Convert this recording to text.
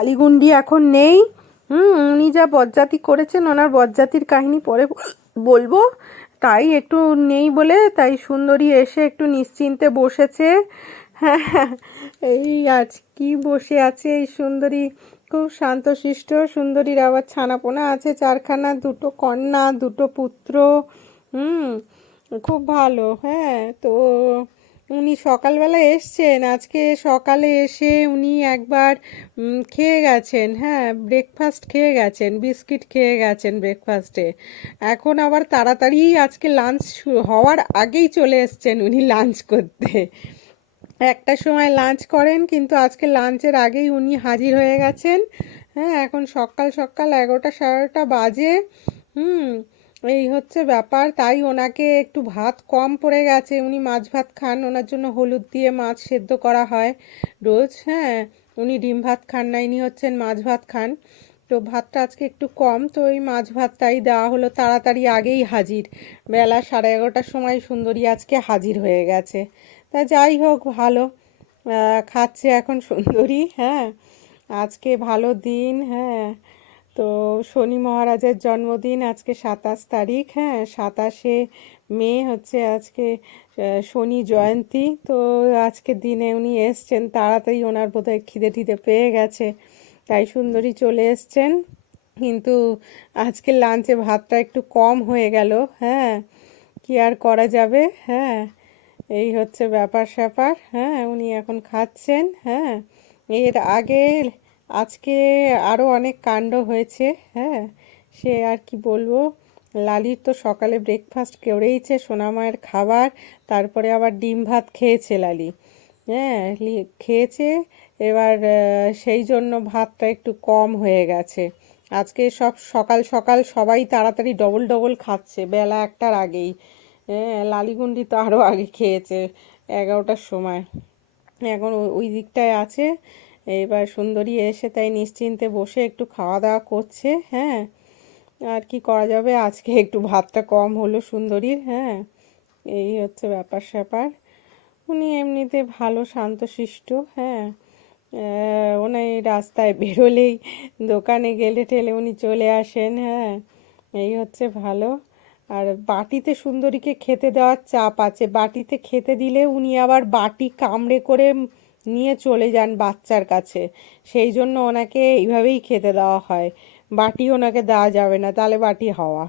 কালীগুন্ডি এখন নেই। উনি যা বজ্জাতি করেছেন, ওনার বজ্জাতির কাহিনী পরে বলবো। তাই একটু নেই বলে তাই সুন্দরী এসে একটু নিশ্চিন্তে বসেছে। হ্যাঁ, এই আজ কি বসে আছে এই সুন্দরী, খুব শান্তশিষ্ট। সুন্দরীর আবার ছানাপোনা আছে চারখানা, দুটো কন্যা, দুটো পুত্র। হুম, খুব ভালো। হ্যাঁ, তো উনি সকালবেলা এসছেন, আজকে সকালে এসে উনি একবার খেয়ে গেছেন। হ্যাঁ, ব্রেকফাস্ট খেয়ে গেছেন, বিস্কিট খেয়ে গেছেন ব্রেকফাস্টে। এখন আবার তাড়াতাড়ি আজকে লাঞ্চ হওয়ার আগেই চলে এসছেন উনি লাঞ্চ করতে। একটা সময় লাঞ্চ করেন, কিন্তু আজকে লাঞ্চের আগেই উনি হাজির হয়ে গেছেন। হ্যাঁ, এখন সকাল সকাল 11টা 11:30 বাজে। হুম, এই হচ্ছে ব্যাপার। তাই ওনাকে একটু ভাত কম পড়ে গেছে। উনি মাছ ভাত খান, ওনার জন্য হলুদ দিয়ে মাছ সেদ্ধ করা হয় রোজ। হ্যাঁ, উনি ডিম ভাত খান না, ইনি হচ্ছেন মাছ ভাত খান। তো ভাতটা আজকে একটু কম, তো এই মাছ ভাতটাই দেওয়া হলো। তাড়াতাড়ি আগেই হাজির, বেলা 11:30টার সময় সুন্দরী আজকে হাজির হয়ে গেছে। তা যাই হোক, ভালো খাচ্ছে এখন সুন্দরী। হ্যাঁ, আজকে ভালো দিন। হ্যাঁ, তো শনি মহারাজের জন্মদিন আজকে 27 তারিখ। হ্যাঁ, 27শে মে হচ্ছে আজকে শনি জয়ন্তী। তো আজকের দিনে উনি এসছেন তাড়াতাড়ি, ওনার বোধহয় খিদে টিদে পেয়ে গেছে, তাই সুন্দরী চলে এসছেন। কিন্তু আজকে লাঞ্চে ভাতটা একটু কম হয়ে গেল। হ্যাঁ, কি আর করা যাবে। হ্যাঁ, এই হচ্ছে ব্যাপার স্যাপার। হ্যাঁ, উনি এখন খাচ্ছেন। হ্যাঁ, এর আগে আজকে আরও অনেক কাণ্ড হয়েছে। হ্যাঁ, সে আর কি বলবো। লালির তো সকালে ব্রেকফাস্ট করেইছে, সোনামায়ের খাবার, তারপরে আবার ডিম ভাত খেয়েছে লালি। হ্যাঁ, খেয়েছে। এবার সেই জন্য ভাতটা একটু কম হয়ে গেছে। আজকে সব সকাল সকাল সবাই তাড়াতাড়ি ডবল ডবল খাচ্ছে বেলা 1টার আগেই। হ্যাঁ, লালিগুন্ডি তো আরও আগে খেয়েছে, 11টার সময়। এখন ওই দিকটায় আছে। এবার সুন্দরী এসে তাই নিশ্চিন্তে বসে একটু খাওয়া দাওয়া করছে। হ্যাঁ, আর কি করা যাবে, আজকে একটু ভাতটা কম হলো সুন্দরীর। হ্যাঁ, এই হচ্ছে ব্যাপার স্যাপার। উনি এমনিতে ভালো শান্তশিষ্ট। হ্যাঁ, উনি রাস্তায় বেরোলেই, দোকানে গেলে টেলে উনি চলে আসেন। হ্যাঁ, এই হচ্ছে ভালো। আর বাটিতে সুন্দরীকে খেতে দেওয়ার চাপ আছে, বাটিতে খেতে দিলে উনি আবার বাটি কামড়ে করে নিয়ে চলে যান বাচ্চার কাছে। সেই জন্য ওনাকে এইভাবেই খেতে দেওয়া হয়, বাটি ওনাকে দেওয়া যাবে না, তাহলে বাটি হওয়া।